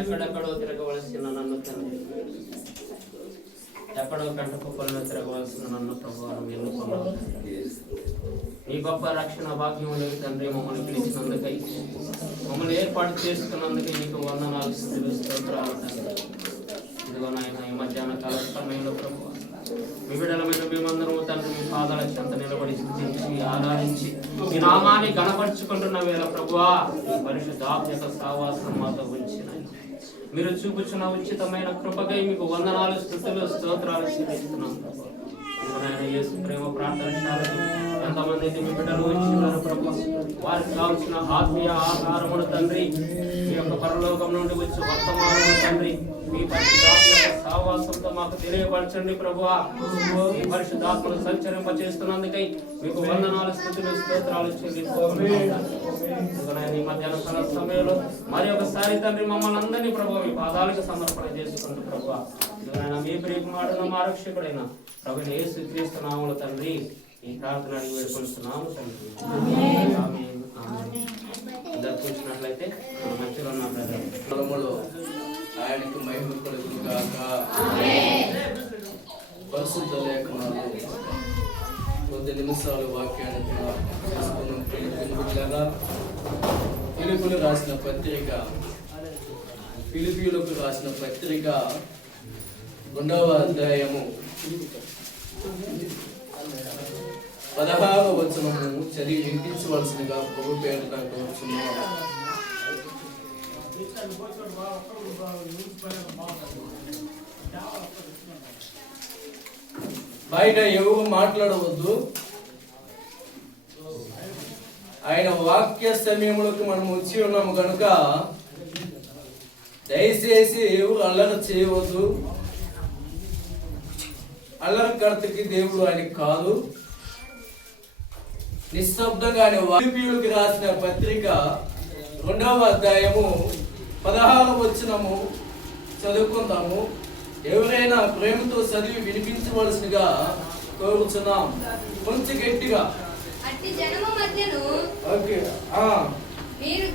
ఎక్కడెక్కడో తిరగవలసిన నన్ను తండ్రి, ఎక్కడో కంట కుప్పలను తిరగవలసిన నన్ను ప్రభువారం ఎన్నుకున్నాను. ఈ గొప్ప రక్షణ భాగ్యములకు తండ్రి మమ్మల్ని పిలిచినందుకై, మమ్మల్ని ఏర్పాటు చేసుకున్నందుకై నీకు వందనాలు స్తోత్రాలు తండ్రి. ఇదిగో నాయన ఈ మధ్యాహ్న కాల సమయంలో ప్రభు మీ బిడ్డలమైన మేమందరము తండ్రి మీ పాదాల చెంత నిలబడి స్తుతించి ఆరాధించి మీ నామాన్ని గణపరుచుకుంటున్న వేళ ప్రభువా ఈ పరిశుద్ధాత్మక సహవాసం మాతో ఉంచిన మీరు చూపుచున్న ఉచితమైన కృపకై మీకు వందనాలు స్తుతులు స్తోత్రాలు చెల్లిస్తున్నాం ప్రభు. యేసు ప్రేమ ప్రార్థనశాలకు ఎంతమంది మీ బిడ్డలు వచ్చినారు ప్రభు, వారికి కావాల్సిన ఆత్మీయ ఆహారమును తండ్రి మీ యొక్క పరలోకం నుండి వచ్చి వర్తమానము తండ్రి మీ పరిశుద్ధాత్మ సహవాసంతో మాకు తెలియపరచండి ప్రభువా. మీ పరిశుద్ధాత్మను సంచరింప చేస్తున్నందుకై మీకు వందనాలు స్తుతులు స్తోత్రాలు చెల్లిస్తున్నాం. ఈ మధ్యాహ్న కాల సమయంలో మరి ఒకసారి తండ్రి మమ్మల్ని అందరినీ ప్రభు మీ పాదాలకు సమర్పణ చేసుకుంటూ ప్రభువా మీ ప్రియకుమారుడు మా రక్షకుడైన ప్రభువైన యేసుక్రీస్తు నామములో తండ్రి ఈ ప్రార్థన అడిగి వేడుకొంటున్నాము తండ్రి. ఆమేన్. అందరూ కూర్చున్నట్లయితే మంచిగా ఉన్నారు. ఆయనకు మహిమ కలుగును గాక. పరిశుద్ధ లేఖనాలు కొద్ది నిమిషాలు వాక్యాన్ని ఫిలిప్పీయులకు రాసిన పత్రిక, ఫిలిప్పీయులకు రాసిన పత్రిక 2వ అధ్యాయము 16వ వచనము చదివి వినిపించవలసిందిగా ప్రభు పేరున కోరుచున్నాము. బయట ఎవరు మాట్లాడవద్దు. ఆయన వాక్య సమయంలోకి మనం వచ్చి ఉన్నాము కనుక దయచేసి ఎవరు అల్లరి చేయవద్దు. అల్లరికర్తకి దేవుడు ఆయనకి కాదు. నిశ్శబ్దంగా ఆయన ఫిలిప్పీయులకు రాసిన పత్రిక 2వ అధ్యాయము 16వ వచనము చదువుకుందాము. ఎవరైనా ప్రేమతో చదివి వినిపించవలసినగా కోరుచున్నాం. కొంచెం గట్టిగా. అట్టి జనము మధ్యను మీరు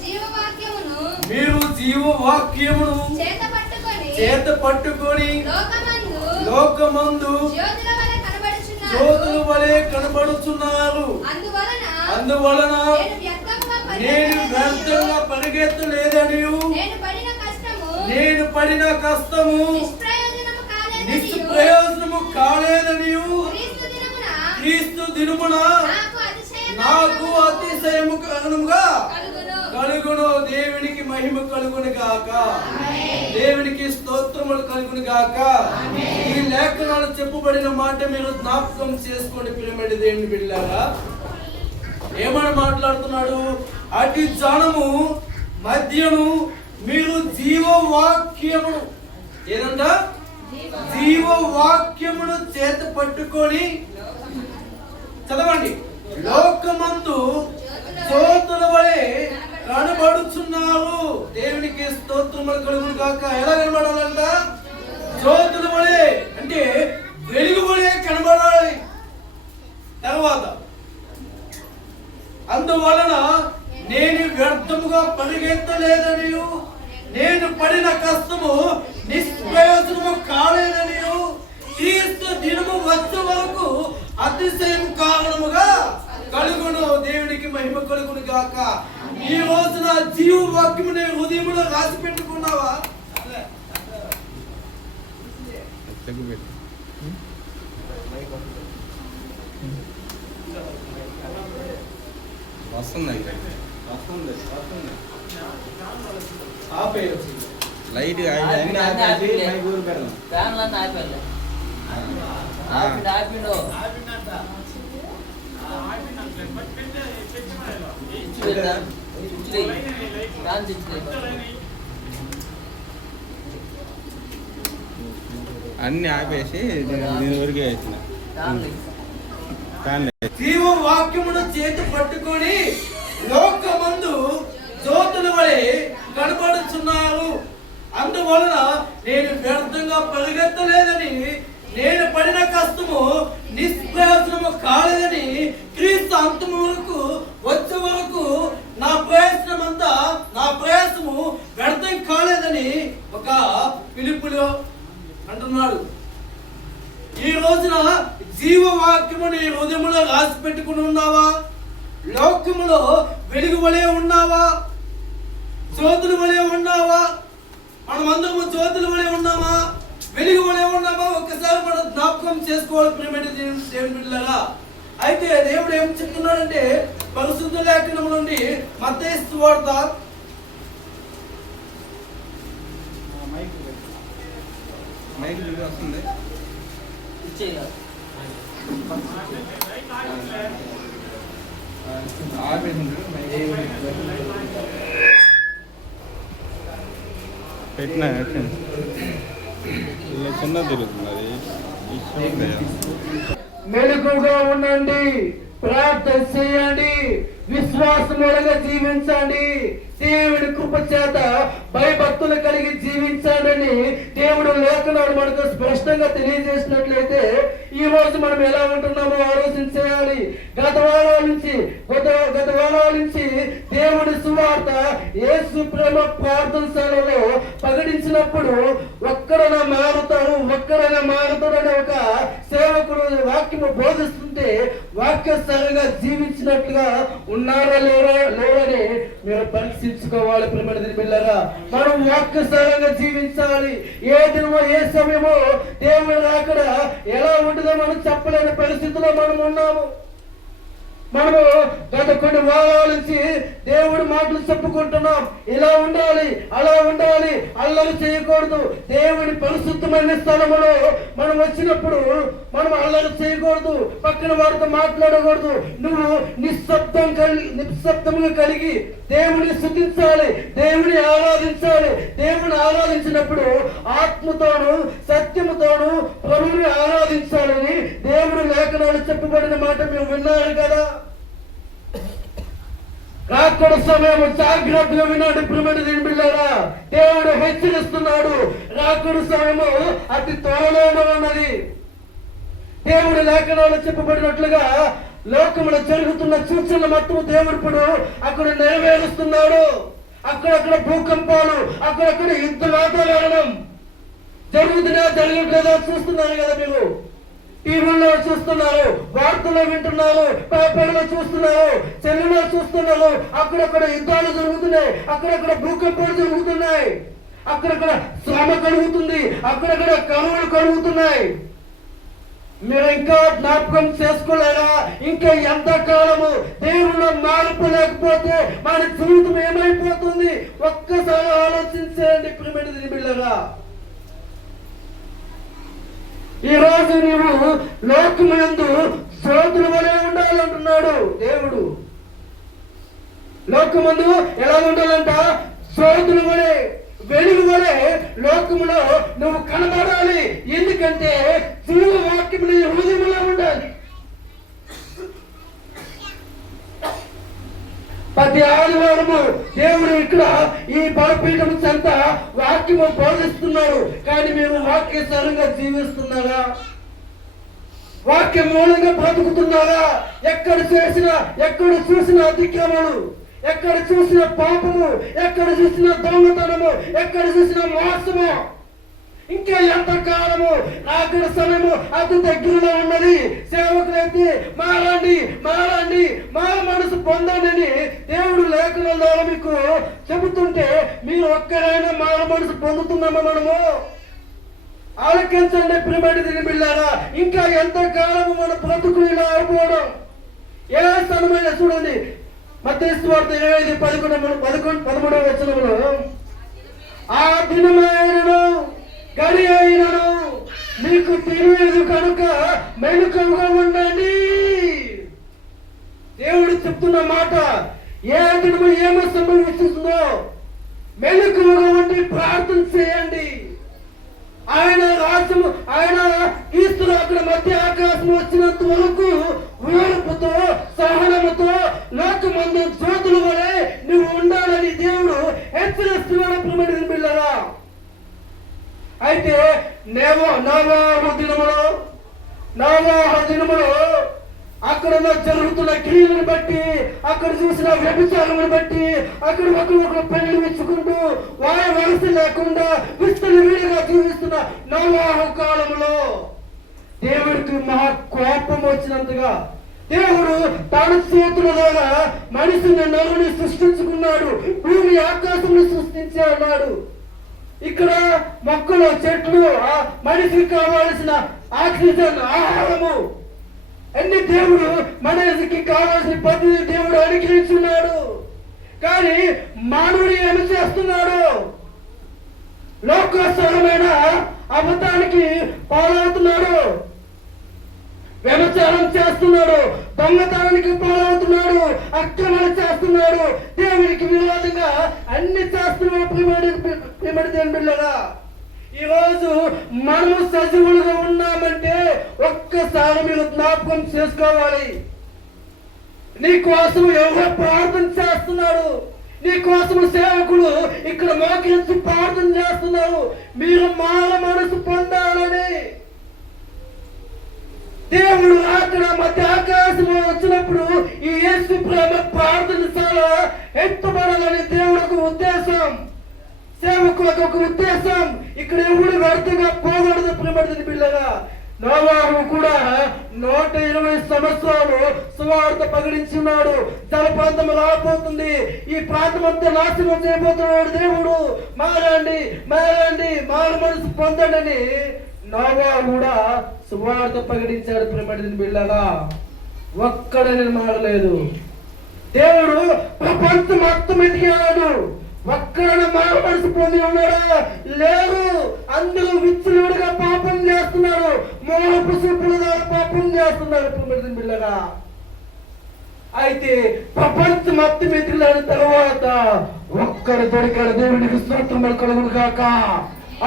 జీవవాక్యమును చేత పట్టుకొని లోకమందు జ్యోతుల వలె కనబడుచున్నారు. అందువలన నేను వ్యర్థంగా పరిగెత్తలేదనియు నేను పడిన కష్టము నిష్ప్రయోజనము కాలేదనియు క్రీస్తు దినమున నాకు అతిశయము కలుగును. దేవునికి మహిమ కలుగును గాక. దేవునికి స్తోత్రములు కలుగును గాక. ఈ లేఖనాలు చెప్పబడిన మాట మీరు జ్ఞాపకం చేసుకోండి ప్రియమైన దేవుని బిడ్డలారా. ఏమని మాట్లాడుతున్నాడు? అటు జనము మధ్యను మీరు జీవవాక్యమును ఏదంట జీవవాక్యమును చేత పట్టుకొని చదవండి. లోకమందు జ్యోతుల వలె కనబడుచున్నారు. దేవునికి స్తోత్రములు కలుగును గాక. ఎలా కనబడాలంట? జ్యోతుల వలె అంటే వెలుగు వలె కనబడాలి. తర్వాత అందువలన నేను వ్యర్థముగా పరిగెత్తలేదనియు నేను పడిన కష్టము నిష్ప్రయోజనము కాలేదనియు క్రీస్తు దినము వచ్చే వరకు అతిశయం కారణముగా కలుగును. దేవునికి మహిమ కలుగును గాక. ఈ రోజున జీవవాక్యము నీ హృదయములో రాసి పెట్టుకున్నావా? లైట్ అన్ని ఆపేసి దీని వరకే వేసిన జీవవాక్యమును చేతి పట్టుకొని లోకమందు జ్యోతుల వలె కనబడుచున్నారు. అందువలన నేను వ్యర్థంగా పరిగెత్తలేదని నేను పడిన కష్టము నిష్ప్రయోజనము కాలేదని, క్రీస్తు అంతము వరకు వచ్చే వరకు నా ప్రయాసము వ్యర్థం కాలేదని ఒక పిలుపులో అంటున్నాడు. ఈ రోజున జీవవాక్యము నీ హృదయంలో రాసి పెట్టుకుని ఉన్నావా? లోకములో వెలుగు వలె ఉన్నావా? జ్యోతుల వలె ఉన్నావా? మనమందరము జ్యోతుల వలె ఉన్నామా? వెలుగు వలె ఉన్నామా? ఒక్కసారి మనం జ్ఞాపకం చేసుకోవాలి ప్రియమైన దేవుని బిడ్డలారా. అయితే దేవుడు ఏం చెప్తున్నాడంటే పరిశుద్ధ లేఖనం నుండి మత్తయి సువార్త వస్తుంది పెట్టినా చిన్న తిరుగుతుంది అది. మెలకుగా ఉండండి, ప్రార్థన చేయండి, విశ్వాసములుగా జీవించండి, దేవుడి కృప చేత భయభక్తులు కలిగి జీవించాలని దేవుడు లేఖనాలు మనకు స్పష్టంగా తెలియజేసినట్లయితే ఈ రోజు మనం ఎలా ఉంటున్నామో ఆలోచన చేయాలి. గత వారాల నుంచి దేవుడి సువార్త యేసు ప్రేమ ప్రార్థనశాలలో ప్రకటించినప్పుడు ఒక్కడైనా మారుతారనే ఒక సేవకుడు వాక్యము బోధిస్తుంటే వాక్యస్థలంగా జీవించినట్లుగా ఉన్నారా లేరని మీరు పరీక్షించుకోవాలి. ప్రియమైన పిల్లరా, మనం వాక్యస్థలంగా జీవించాలి. ఏ దినమో ఏ సమయమో దేవుడు అక్కడ ఎలా ఉంటుందో మనం చెప్పలేని పరిస్థితిలో మనం ఉన్నాము. మనము గత కొన్ని వారాల నుంచి దేవుడి మాటలు చెప్పుకుంటున్నాం. ఇలా ఉండాలి, అలా ఉండాలి, అల్లరి చేయకూడదు. దేవుడి పరిశుద్ధమైన స్థలములో మనం వచ్చినప్పుడు మనం అల్లరి చేయకూడదు, పక్కన వారితో మాట్లాడకూడదు. నువ్వు నిశ్శబ్దముగా కలిగి దేవుని స్తుతించాలి, దేవుని ఆరాధించాలి. దేవుని ఆరాధించినప్పుడు ఆత్మతోను సత్యముతోను ప్రభువుని ఆరాధించాలని దేవుడు లేఖనాలు చెప్పబడిన మాట మీరు విన్నారు కదా. రాత్రి సమయం జాగ్రత్తగా వినండి ప్రియమైన దేవుని బిడ్డలారా. దేవుడు హెచ్చరిస్తున్నాడు. రాత్రి సమయము అతి త్వరలోనే ఉన్నది. దేవుడి లేఖనాలు చెప్పబడినట్లుగా లోకములో జరుగుతున్న సూచనలు మొత్తం దేవుడు ఇప్పుడు అక్కడ నెరవేరుస్తున్నాడు. అక్కడక్కడ భూకంపాలు, అక్కడక్కడ యుద్ధ వాతావరణం జరగట్లేదో చూస్తున్నారు కదా. మీరు టీవీలో చూస్తున్నారు, వార్తల్లో వింటున్నారు, పేపర్లో చూస్తున్నారు, సెల్లులో చూస్తున్నారు. అక్కడక్కడ యుద్ధాలు జరుగుతున్నాయి, అక్కడక్కడ భూకంపాలు జరుగుతున్నాయి, అక్కడక్కడ శ్రమ కలుగుతుంది, అక్కడక్కడ కరువులు కలుగుతున్నాయి. మీరు ఇంకా జ్ఞాపకం చేసుకోలేరా? ఇంకా ఎంత కాలము దేవుడిలో మార్పు లేకపోతే మన జీవితం ఏమైపోతుంది? ఒక్కసారి ఆలోచించేయండి ప్రియమైన దేవుని బిడ్డలారా. ఈ రోజు నీవు లోకమందు జ్యోతుల వలె ఉండాలంటున్నాడు దేవుడు. లోకమందు ఎలా ఉండాలంట? జ్యోతుల వలె, వెలుగు వలె లోకములో నువ్వు కనబడాలి. ఎందుకంటే జీవవాక్యం నీ హృదయంలో ఉండాలి. ప్రతి ఆదివారము దేవుడు ఇక్కడ ఈ బలపీఠం చెంత వాక్యము బోధిస్తున్నారు. కానీ మేము వాక్యసరంగా జీవిస్తున్నారా? వాక్య మూలంగా బ్రతుకుతున్నారా? ఎక్కడ చూసిన అతిక్రమణలు, ఎక్కడ చూసిన పాపము, ఎక్కడ చూసిన దొంగతనము, ఎక్కడ చూసిన మోసము. ఇంకా ఎంత కాలము? రాకడ సమయము అతి దగ్గరలో ఉన్నది. సేవకులైతే మారండి, మార మనసు పొందండి దేవుడు లేఖనాల ద్వారా మీకు చెబుతుంటే మీరు ఒక్కరైనా మార మనసు పొందుతున్నామా? మనము ఆలోచించండి ప్రియమైన దేవుని బిడ్డలారా. ఇంకా ఎంత కాలము మన బ్రతుకులు ఇలా అయిపోవడం? ఏ స్థలమైన చూడండి, మత్తయి సువార్త 25:11-13 వచనములో ఆ దినమైనను గడి అయినను మీకు తెలియదు కనుక మెలకువగా ఉండండి. దేవుడు చెప్తున్న మాట ఏ దినము ఏమో సంభవిస్తుందో మెలకువగా ఉండి ప్రార్థన చేయండి. ఆయన క్రీస్తులు అక్కడ మధ్య ఆకాశం వచ్చినంత వరకు ఓర్పుతో సహనముతో లోకమందు జ్యోతుల వలె నువ్వు ఉండాలని దేవుడు హెచ్చరిస్తున్నాడు ప్రియమైన బిడ్డలారా. అయితే నోవాహు దినములో అక్కడ జరుగుతున్న క్రియలను బట్టి, అక్కడ చూసిన వ్యభిచారమును బట్టి, అక్కడ ఒకరు పెళ్లి ఇచ్చుకుంటూ వారి వలస లేకుండా విస్తృతంగా జీవిస్తున్న నోవాహు కాలంలో దేవుడికి మహా కోపం వచ్చినంతగా దేవుడు తన చేతుల ద్వారా మనిషిని నరుని సృష్టించుకున్నాడు, భూమి ఆకాశంలో సృష్టించి అన్నాడు. ఇక్కడ మొక్కలు, చెట్లు, మనిషికి కావాల్సిన ఆక్సిజన్, ఆహారము అన్ని దేవుడు మనిషికి కావాల్సిన పద్ధతి దేవుడు అనుగ్రహించున్నాడు. కానీ మానవుడు ఏమి చేస్తున్నాడు? లోకోత్తరమైన అబద్ధానికి పాలవుతున్నాడు, వ్యభిచారం చేస్తున్నాడు, దొంగతనానికి పాలవుతున్నాడు, అక్రమణ చేస్తున్నాడు, దేవునికి విరోధంగా అన్ని చేస్తున్నాడు. ప్రియమైన దేవుని బిడ్డలారా, ఈ రోజు మనము సజీవులుగా ఉన్నామంటే ఒక్కసారి మీరు జ్ఞాపకం చేసుకోవాలి. నీ కోసం ఎవరో ప్రార్థన చేస్తున్నాడు, నీ కోసం సేవకులు ఇక్కడ మోకరించి ప్రార్థన చేస్తున్నారు, మీరు మాల మనసు పొందాలని. దేవుడు అక్కడ మధ్య ఆకాశంలో వచ్చినప్పుడు ఈ యేసు ప్రేమ ప్రార్థన చాలా ఎత్తుపడాలని దేవుడికి ఉద్దేశం, సేవకులకు ఒక ఉద్దేశం. ఇక్కడ ఎవడు వ్యర్థంగా పోకూడదు. ప్రియమైన బిడ్డలారా, నోవాహు కూడా 120 సంవత్సరాలు సువార్త ప్రకటించున్నాడు. జలప్రాంతం రాబోతుంది, ఈ ప్రాంతం అంతా నాశనం చేయబోతున్నాడు. దేవుడు మారండి, మారు మనసు పొందండి. నోవాహు కూడా సువార్త ప్రకటించాడు. ప్రియమైన బిడ్డలారా, ఒక్కడని మారలేదు. దేవుడు ప్రపంచం మొత్తం ఎదిగాడు, ఒక్కడైనా మారు మనసు పొంది ఉన్నాడా? లేరు. అందరూ విచ్చలుడిగా పాపం చేస్తున్నారు, మోహపు చూపుల ద్వారా పాపం చేస్తున్నారు. పిల్లగా అయితే ప్రపంచం మొత్తం ఎదిగిన తర్వాత ఒక్కరు దొరికాడు. దేవునికి స్తోత్రములు కలుగును గాక.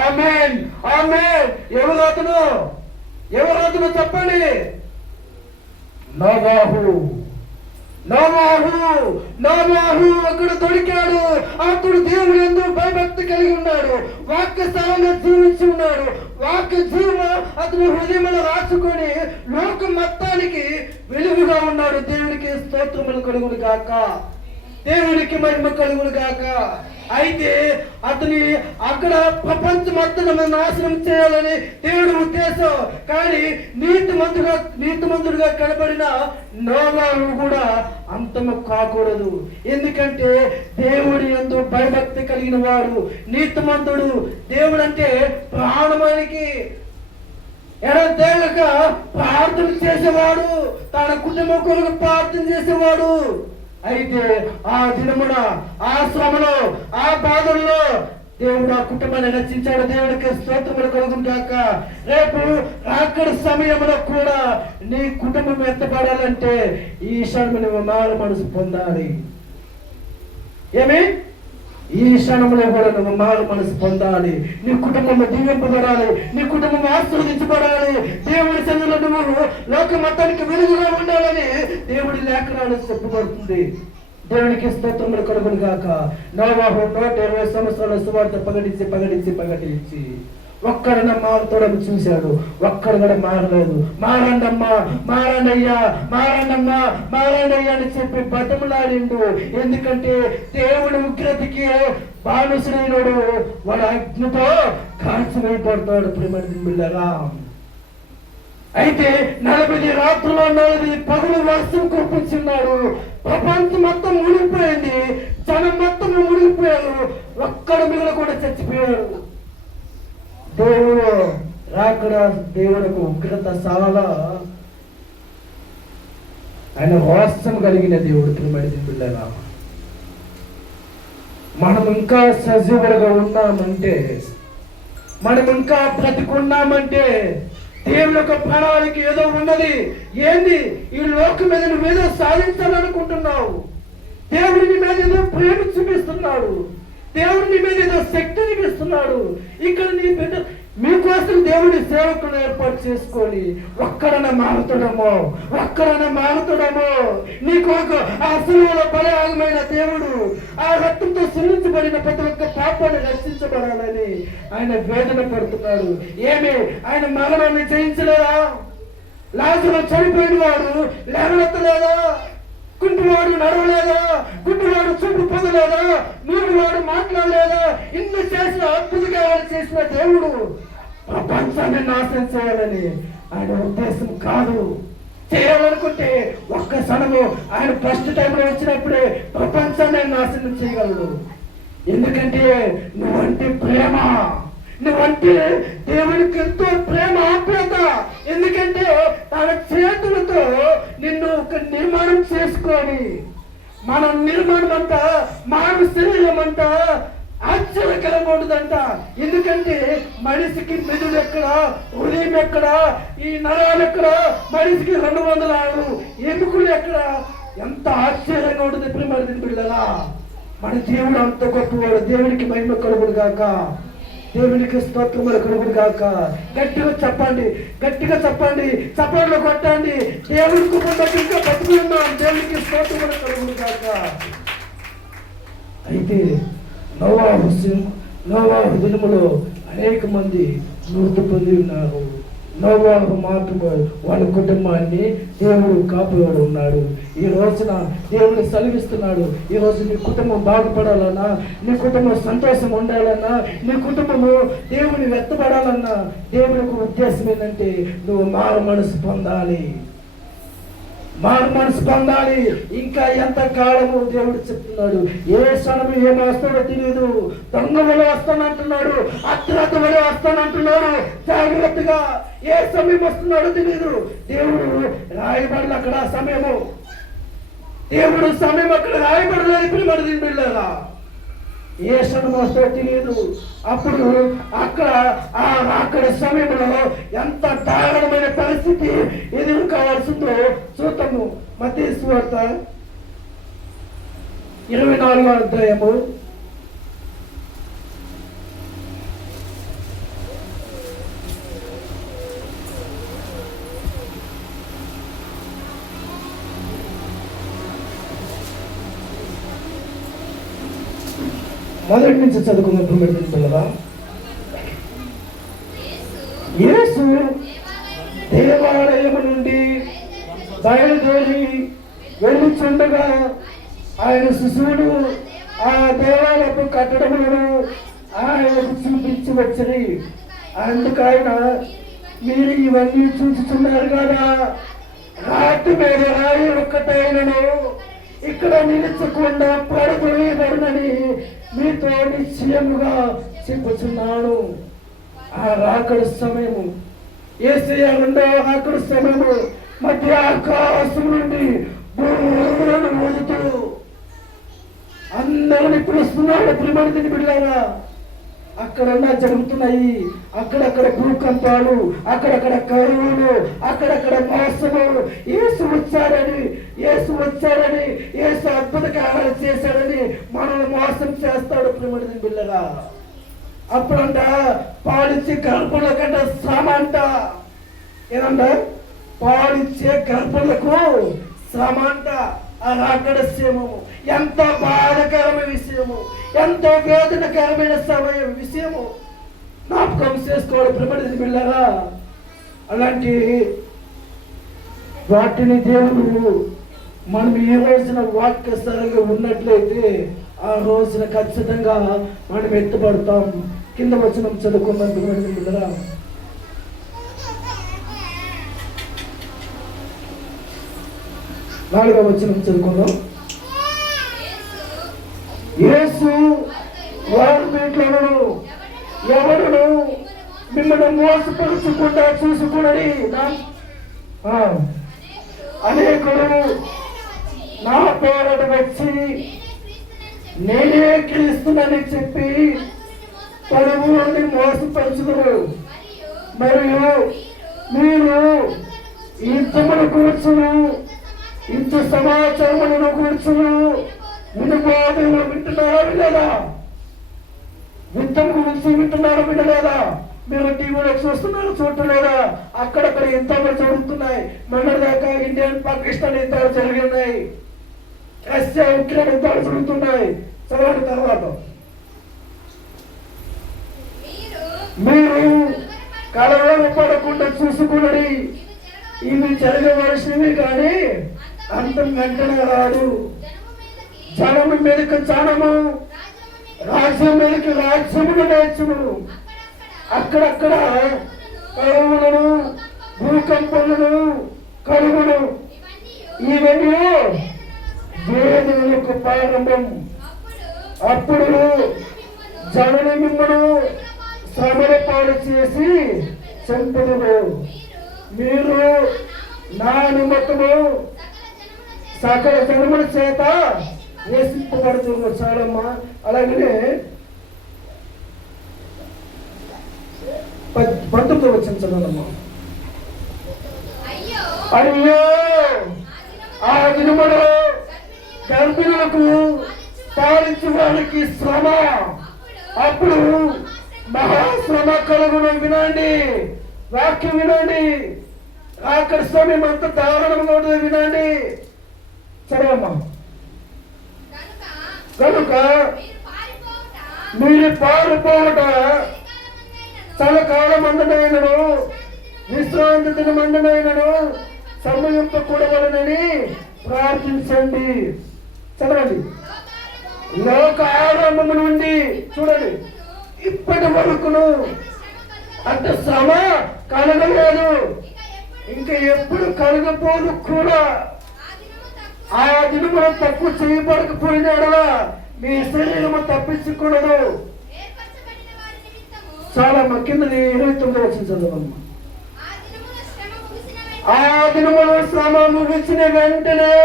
ఆమేన్, ఆమేన్. ఎవరతను చెప్పండి? నోవాహు అక్కడ దొరికాడు. అతడు దేవుడు ఎందు భయభక్తి కలిగి ఉన్నాడు, వాక్య సారంగా జీవించి ఉన్నాడు. వాక్య జీవ అతను హృదయంలో రాసుకొని లోకం మొత్తానికి వెలుగుగా ఉన్నాడు. దేవుడికి స్తోత్రములు కలుగును గాక, దేవుడికి మహిమ కలుగును గాక. అయితే అతని అక్కడ ప్రపంచం మొత్తం నాశనం చేయాలని దేవుడి ఉద్దేశం. కానీ నీతిమంతుడుగా కనబడిన నోవాహు కూడా అంతము కాకూడదు. ఎందుకంటే దేవుడి యందు భయభక్తి కలిగిన వాడు నీతిమంతుడు. దేవుడు అంటే ప్రాణమానికి ఎడతెగక ప్రార్థన చేసేవాడు, తన కుటుంబం కొరకు ప్రార్థన చేసేవాడు. అయితే ఆ దినమున, ఆ శ్రమలో, ఆ బాధల్లో దేవుడు ఆ కుటుంబాన్ని రక్షించాడు. దేవుడికి స్తోత్రములు కలుగును గాక. రేపు అక్కడ సమయంలో కూడా నీ కుటుంబం ఎత్తపడాలంటే ఈ క్షణం నువ్వు మారు మనసు పొందాలి. ఈ క్షణంలో కూడా నువ్వు మారు మనసు పొందాలి. నీ కుటుంబం దీవింపబడాలి, నీ కుటుంబం ఆశీర్వదించబడాలి. దేవుడి సన్నిధిలో నువ్వు లోక మొత్తానికి వెలుగుగా ఉండాలని దేవుడి లేఖనాలు చెప్పబడుతుంది. దేవునికి స్తోత్రములు కలుగును గాక. నోవాహు 120 సంవత్సరాల సువార్త ప్రకటించి ఒక్కడన్నా మారుతాడని చూశాడు, ఒక్కడు కూడా మారలేదు. మారండయ్యా అని చెప్పి బతములాడిండు. ఎందుకంటే దేవుడి ఉగ్రతకి బానుసుడైనడు వాడు అగ్నితో కాల్చివేయబడతాడు. ప్రియమైన అయితే 40 రాత్రులు 40 పగులు వర్షం కురిపించున్నాడు. ప్రపంచం మొత్తం మునిగిపోయింది, జనం మొత్తం మునిగిపోయారు, ఒక్కడు మిగిలిన కూడా చచ్చిపోయారు. దేవుడు రాకడ, దేవుడికి ఉగ్రత చాలా, ఆయన రోషం కలిగిన దేవుడు. ప్రియమైన మనం ఇంకా సజీవులుగా ఉన్నామంటే, మనం ఇంకా బ్రతికున్నామంటే దేవుని యొక్క ప్రణాళిక ఏదో ఉన్నది. ఏంది? ఈ లోకం మీద నువ్వేదో సాధించాలనుకుంటున్నావు, దేవుడిని మీద ఏదో ప్రేమ చూపిస్తున్నాడు, దేవుడిని మీద ఏదో శక్తి చూపిస్తున్నాడు. ఇక్కడ నీ బిడ్డ మీకోసం దేవుడి సేవకులు ఏర్పాటు చేసుకొని ఒక్కడన మారుతాడమో నీకు ఒక ఆ శిలువలో బలమైన దేవుడు ఆ రక్తంతో సిలించబడిన ప్రతి ఒక్క పాపాన్ని రక్షించబడాలని ఆయన వేదన పడుతున్నాడు. ఏమి ఆయన మరణాన్ని జయించలేదా? లాజరు చనిపోయిన వాడు లేవనెత్తలేదా? కుంటివాడు నడవలేదా? గుడ్డివాడు చూపు పొందలేదా? మూడువాడు మాట్లాడలేదా? ఇన్ని చేసిన అద్భుతంగా చేసిన దేవుడు ప్రపంచాన్ని నాశనం చేయాలని ఆయన ఉద్దేశం కాదు. చేయాలనుకుంటే ఒక్క క్షణము ఆయన ఫస్ట్ టైంలో వచ్చినప్పుడే ప్రపంచాన్ని నాశనం చేయగలడు. ఎందుకంటే నువ్వంటే ప్రేమ, నువ్వంటే దేవునికి ఎంతో ప్రేమ, ఆప్యాయత. ఎందుకంటే తన చేతులతో నిన్ను ఒక నిర్మాణం చేసుకొని మన నిర్మాణం అంతా మానవ శరీరం అంతా ఆశ్చర్యకరంగా ఉండదంట. ఎందుకంటే మనిషికి మెదడు ఎక్కడ, హృదయం ఎక్కడ, ఈ నరాలు ఎక్కడ, మనిషికి 206 ఎముకలు ఎక్కడ, ఎంత ఆశ్చర్యంగా ఉంటుంది ప్రియమైన బిడ్డలారా. మన దేవుడు అంత గొప్పవాడు. దేవునికి మహిమ కలుగును గాక, దేవునికి స్తోత్రములు కలుగును గాక. గట్టిగా చెప్పండి, చప్పట్లు కొట్టండి. దేవుని కుటుంబం ఇంకా బతుకు ఉన్నాం. దేవునికి స్తోత్రములు కలుగును గాక. అయితే నోవాహు దినములో అనేక మంది మృతి పొంది ఉన్నారు. నోవాహు మాత్రమే వాళ్ళ కుటుంబాన్ని దేవుడు కాపాడు ఉన్నాడు. ఈ రోజున దేవుడు సెలవిస్తున్నాడు. ఈ రోజు నీ కుటుంబం బాగుపడాలన్నా, నీ కుటుంబం సంతోషం ఉండాలన్నా, నీ కుటుంబము దేవుని వెత్తబడాలన్నా దేవునికి ఉద్దేశం ఏంటంటే నువ్వు మారు మనసు పొందాలి. ఇంకా ఎంత కాలము దేవుడు చెప్తున్నాడు. ఏ క్షణము ఏం వస్తాడో తెలియదు. దొంగలు వస్తానంటున్నాడు, అర్ధరాత్రి వరే వస్తానంటున్నాడు. జాగ్రత్తగా, ఏ సమయం వస్తున్నాడో తెలియదు. దేవుడు రాయబడలు అక్కడ సమయము, దేవుడు సమయం అక్కడ రాయబడలేదు. పిల్లలు బిళ్ళగా ఏ క్షణం వస్తాడో తెలియదు. అప్పుడు అక్కడ సమయంలో ఎంత దారుణమైన పరిస్థితి ఎదురు కావాల్సిందో చూద్దాము. మత్తయి సువార్త 24వ అధ్యాయము 1 నుంచి చదువుకున్నప్పుడు పెడుతుందా. యేసు దేవాలయము నుండి బయలుదేరి వెళ్ళుచుండగా ఆయన శిశువులు ఆ దేవాలయపు కట్టడములను ఆయనకు చూపించి వచ్చి, అందుకు ఆయన, మీరు ఇవన్నీ చూస్తున్నారు కదా, రాతి మీద రాయి ఒక్కటైనను ఇక్కడ నిలుచకుండా పడగొయ్యబడునని మీతో నిశ్చయముగా చెప్పుచున్నాను. ఆ రాకడ సమయము, యేసయ్య రెండవ రాకడ సమయము మధ్య ఆకాశం నుండి భూములను మోదుతూ అందరిని పిలుస్తున్నాడు. ప్రియమైన బిడ్డలారా, అక్కడన్నా జరుగుతున్నాయి. అక్కడక్కడ భూకంపాలు, అక్కడక్కడ కరువులు, అక్కడక్కడ మోసము. యేసు వచ్చాడని, యేసు అద్భుత కార్యాలు చేశాడని మనల్ని మోసం చేస్తాడు. ప్రియమైన బిడ్డలారా, అప్పుడంట పాలిచ్చే గర్భంలో కంటే శ్రమ అంట. ఏదంట? పాలిచ్చే గర్భంలకు శ్రమ అంట. అక్కడ శ్రమము ఎంత బాధకరమైన విషయము, ఎంతో వేదనకరమైన విషయము జ్ఞాపకం చేసుకోవాలి. ప్రియమైన బిడ్డలారా, అలాంటి వాటిని దేవుడు మనం ఏ రోజున వాక్య స్థలంగా ఉన్నట్లయితే ఆ రోజున ఖచ్చితంగా మనం ఎత్తుపడతాం. కింద వచనం చదువుకున్నాం. ప్రియమైన బిడ్డలారా, నాలుగవ వచనం చదువుకుందాం. యేసు వారి మీట్లను ఎవరును మిమ్మల్ని మోసపరుచకుండా చూసుకుని, అనేకులు నా పేరట వచ్చి నేనే క్రీస్తునని చెప్పి పలువురిని మోసపరుచుదురు. మరియు మీరు యుద్ధమును కూర్చును, ఇంత సమాచారములను కూర్చును వినుకోవడం వింటున్నారా వినలేదా? యుద్ధం గురించి వింటున్నారా వినలేదా? మీరు టీవీలో చూస్తున్నారు చూడలేదా? అక్కడక్కడ యుద్ధాలు జరుగుతున్నాయి. మొన్నటిదాకా ఇండియా పాకిస్తాన్ యుద్ధాలు జరిగినాయి, రష్యా ఉక్రెయిన్ యుద్ధాలు జరుగుతున్నాయి. చదవని తర్వాత మీరు కలవరపడకుండా చూసుకున్నది. ఇవి జరగవలసినవి కానీ అంతం వెంటనే రాదు. జనము మీదకి జనము, రాజ్యం మీదకి రాజ్యములు నేర్చును. అక్కడక్కడ కరువులను, భూకంపములను, కరువులు ఇవన్నీ వేదనలకు ప్రారంభం. అప్పుడు జనులు మిమ్మను శ్రమల పాలు చేసి చంపుదురు. మీరు నా నిమిత్తము సకల జన్మల చేత వేసింపబడుతున్నారు. చాలమ్మా. అలాగనే 19 వచ్చిన చదవమ్మా. అయ్యో ఆ దినములో గర్భిణులకు పాలించు వారికి శ్రమ, అప్పుడు మహాశ్రమ కలుగును. వినండి, వాక్యం వినండి. అక్కడ సమయం అంత దారుణంగా ఉంటుంది. వినండి, చదవమ్మా. కనుక మీరు పారిపోవట చలకాలం అందమైనను విశ్రాంతి దినమందమైనను సమయింపకూడవలనని ప్రార్థించండి. చదవండి. లోక ఆరంభము నుండి చూడండి ఇప్పటి వరకును అంత శ్రమ కలగలేదు, ఇంకా ఎప్పుడు కలగపోదు కూడా. ఆ దినములు తక్కువ చేయబడకపోయినాడలా మీ శరీరము తప్పించకూడదు. చాలా మా కింద 29 వచ్చిన చదవమ్మా. ఆ దినములు శ్రమ ముగిసిన వెంటనే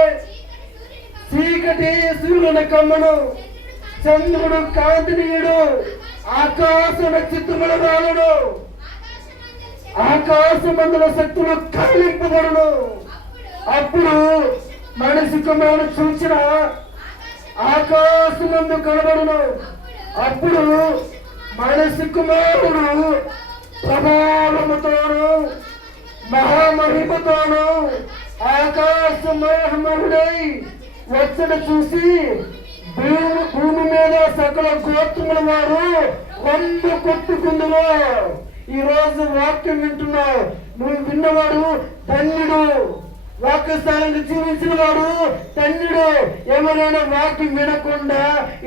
చీకటి సూర్యుని కమ్మను, చంద్రుడు కాంతినీయుడు, ఆకాశ నక్షత్రముల రాలుడు, ఆకాశమందుల శక్తులు కదిలింపబడును. అప్పుడు మనిషి కుమారుడు చూచిన ఆకాశమందు కనబడును. అప్పుడు మనిషి కుమారుడు ప్రభావముతోను మహామహిమతోను ఆకాశ మహిమరుడై వచ్చడ చూసి భూమి మీద సకల గోత్రముల వారు వంద కొట్టుకుందురు. ఈ రోజు వాక్యం వింటున్నావు, నువ్వు విన్నవాడు ధన్యుడు. వాక్యస్థానాన్ని జీవించిన వాడు ధన్యుడు. ఎవరైనా వాక్యం వినకుండా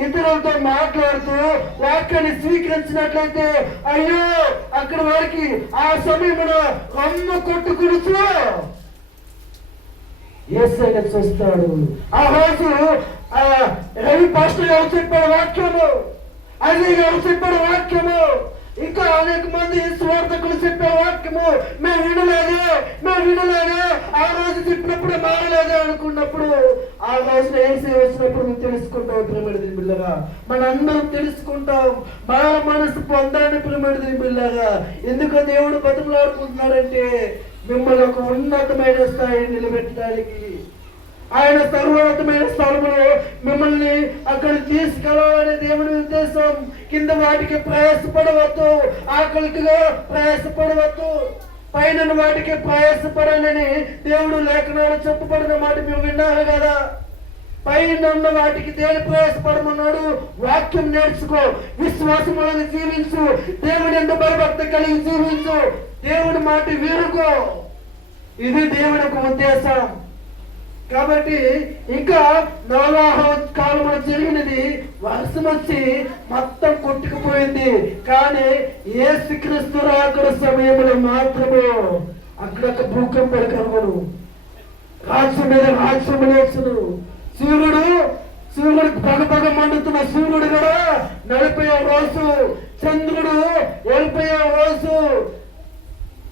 ఇతరులతో మాట్లాడుతూ వాక్యాన్ని స్వీకరించినట్లయితే అయ్యో అక్కడ వారికి ఆ సమయంలో రమ్మ కొట్టుకుడుచు యేసయ్య చూస్తాడు. ఆ రోజు రవి పాస్టర్ గారు చెప్పాడు వాక్యము, అజయ్ గారు చెప్పాడు వాక్యము, ఇంకా అనేక మంది స్వార్థకులు చెప్పే వాక్యము మేము వినలేదే ఆ రోజు చెప్పినప్పుడు మారలేదే అనుకున్నప్పుడు ఆ రోజున యేసయ్య వచ్చినప్పుడు నువ్వు తెలుసుకుంటావు. ప్రియమైన బిడ్డగా మనందరం తెలుసుకుంటాం. మార మనసు పొందాలని ప్రియమైన బిడ్డగా ఎందుకు దేవుడు బతుకులాడుకుంటున్నాడంటే మిమ్మల్ని ఒక ఉన్నతమైన స్థాయి నిలబెట్టడానికి, ఆయన సర్వోన్నతమైన స్థలంలో మిమ్మల్ని అక్కడ తీసుకెళ్ళాలనే దేవుని ఉద్దేశం. కింద వాటికి ప్రయాసపడవద్దు, ఆకలిగా ప్రయాసపడవద్దు, పైన వాటికి ప్రయాసపడాలని దేవుడు లేఖనాలు చెప్పబడిన మాట మీరు విన్నారు కదా. పైన ఉన్న వాటికి దేని ప్రయాసపడమన్నాడు? వాక్యం నేర్చుకో, విశ్వాసములను జీవించు, దేవుని ఎంత భయభక్తి కలిగి జీవించు, దేవుని మాట వీరుకో. ఇది దేవుని యొక్క ఉద్దేశం. కాబట్టి ఇంకా నోవాహ కాలంలో జరిగినది వర్షం వచ్చి మొత్తం కొట్టుకుపోయింది. కానీ యేసుక్రీస్తు రాకడ సమయంలో మాత్రము అక్కడొక భూకంపాలు కలుగును, రాజ్యం మీద రాజ్యం లేచును. సూర్యుడు పగపగ మండుతున్న సూర్యుడు కూడా 40వ రోజు, చంద్రుడు 40వ రోజు.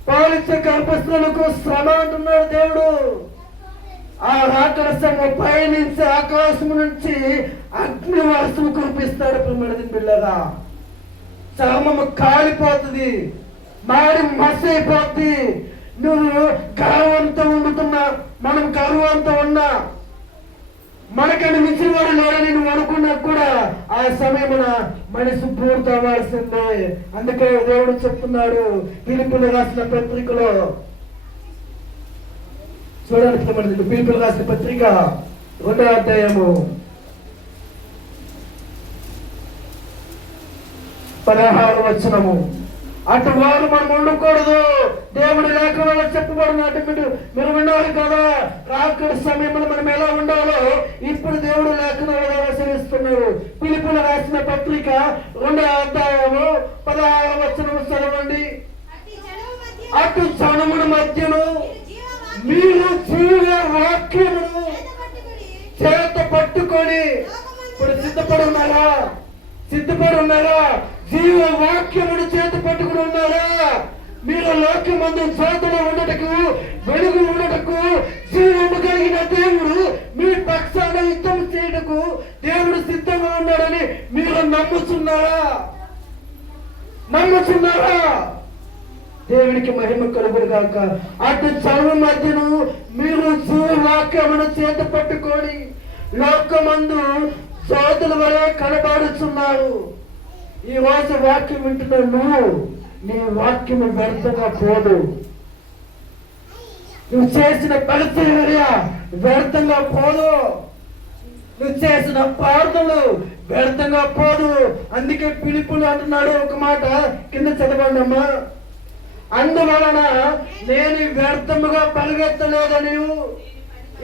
పాలించే గర్భస్థులకు శ్రమ అంటున్నాడు దేవుడు. ఆ రాకడ సంఘం పయనించి ఆకాశం నుంచి అగ్ని వర్షం కురిపిస్తాడు. ప్రియమైన బిడ్డలారా, చర్మము కాలిపోతుంది, మాడి మసైపోద్ది. నువ్వు గర్వంతో ఉండుతున్నా, మనం గర్వంతో ఉన్నా, మనకని మించిన వాడు లేడని నువ్వు అనుకున్నా కూడా ఆ సమయమున మనిషి పూర్తి అవ్వాల్సిందే. అందుకే దేవుడు చెప్తున్నాడు పిలుపులు రాసిన పత్రికలో, చూడండి పిలుపులు రాసిన పత్రిక 2వ అధ్యాయము 16వ వచనము. అటు వారు మనం ఉండకూడదు. దేవుడి లేఖనాల్లో చెప్పబడినట్టు మీరు విన్నారు కదా, రాకడ సమయంలో మనం ఎలా ఉండాలో ఇప్పుడు దేవుడు లేఖనాలు ఆచరిస్తున్నారు. పిలుపులు రాసిన పత్రిక 2వ అధ్యాయము 16వ వచనము చదవండి. అటు జనముల మధ్యను మీరు జీవ వాక్యమును చేత పట్టుకొని, ఇప్పుడు సిద్ధపడి ఉన్నారా? జీవ వాక్యమును చేత పట్టుకుని ఉన్నారా? మీరు లోకమందు చేతలో ఉండటకు, వెలుగు ఉండటకు, జీవము కలిగిన దేవుడు మీ పక్షాన యుద్ధం చేయటకు దేవుడు సిద్ధంగా ఉన్నాడని మీరు నమ్ముచున్నారా? దేవునికి మహిమ కలుగును గాక. అటు చదువు మధ్యను మీరు జీవవాక్యమును చేత పట్టుకొని లోకమందు సోదరుల వలె కనబడుచున్నారు. ఈ రోజు వాక్యం వింటున్న నువ్వు, నీ వాక్యము వ్యర్థంగా పోదు. నువ్వు చేసిన పరిచర్య వ్యర్థంగా పోదు. నువ్వు చేసిన ప్రార్థనలు వ్యర్థంగా పోదు. అందుకే పిలుపులు అంటున్నాడు ఒక మాట, కింద చదవండి అమ్మా. అందువలన నేను వ్యర్థముగా పరిగెత్తలేదని.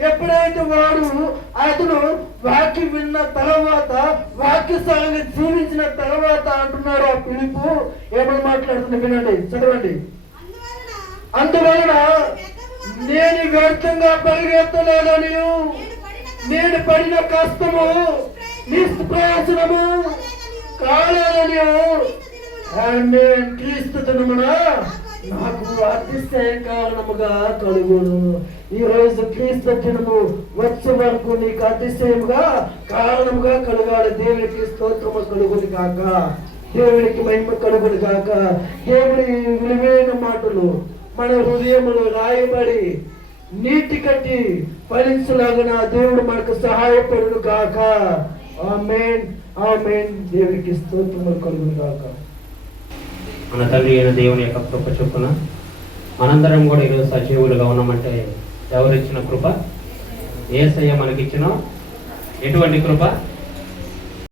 ఎప్పుడైతే అతను వాక్యం విన్న తర్వాత, వాక్యస్థానంగా జీవించిన తర్వాత అంటున్నాడు ఆ పిలుపు. ఏమని మాట్లాడుతుంది వినండి, చదవండి. అందువలన నేను వ్యర్థంగా పరిగెత్తలేదని, నేను పడిన కష్టము నిష్ప్రయోజనము కాలేదని క్రీస్తు దినమున నాకు అతిశయ కారణముగా కలుగును. ఈ రోజు క్రీస్తు దినము వచ్చే వరకు నీకు అతిశయముగా కారణముగా కలగాలి. దేవునికి స్తోత్రము కలుగును కాక, దేవునికి మహిమ కలుగును కాక. దేవుడి విలువైన మాటలు మన హృదయములు రాయబడి నీటి కట్టి ఫలించలాగిన దేవుడు మనకు సహాయపడును కాక. ఆమేన్, ఆమేన్. దేవునికి స్తోత్రము కలుగును కాక. మన తండ్రి అయిన దేవుని యొక్క కృప చొప్పున మనందరం కూడా ఈరోజు సజీవులుగా ఉన్నామంటే ఎవరిచ్చిన కృప? యేసయ్య మనకిచ్చిన ఎటువంటి కృప?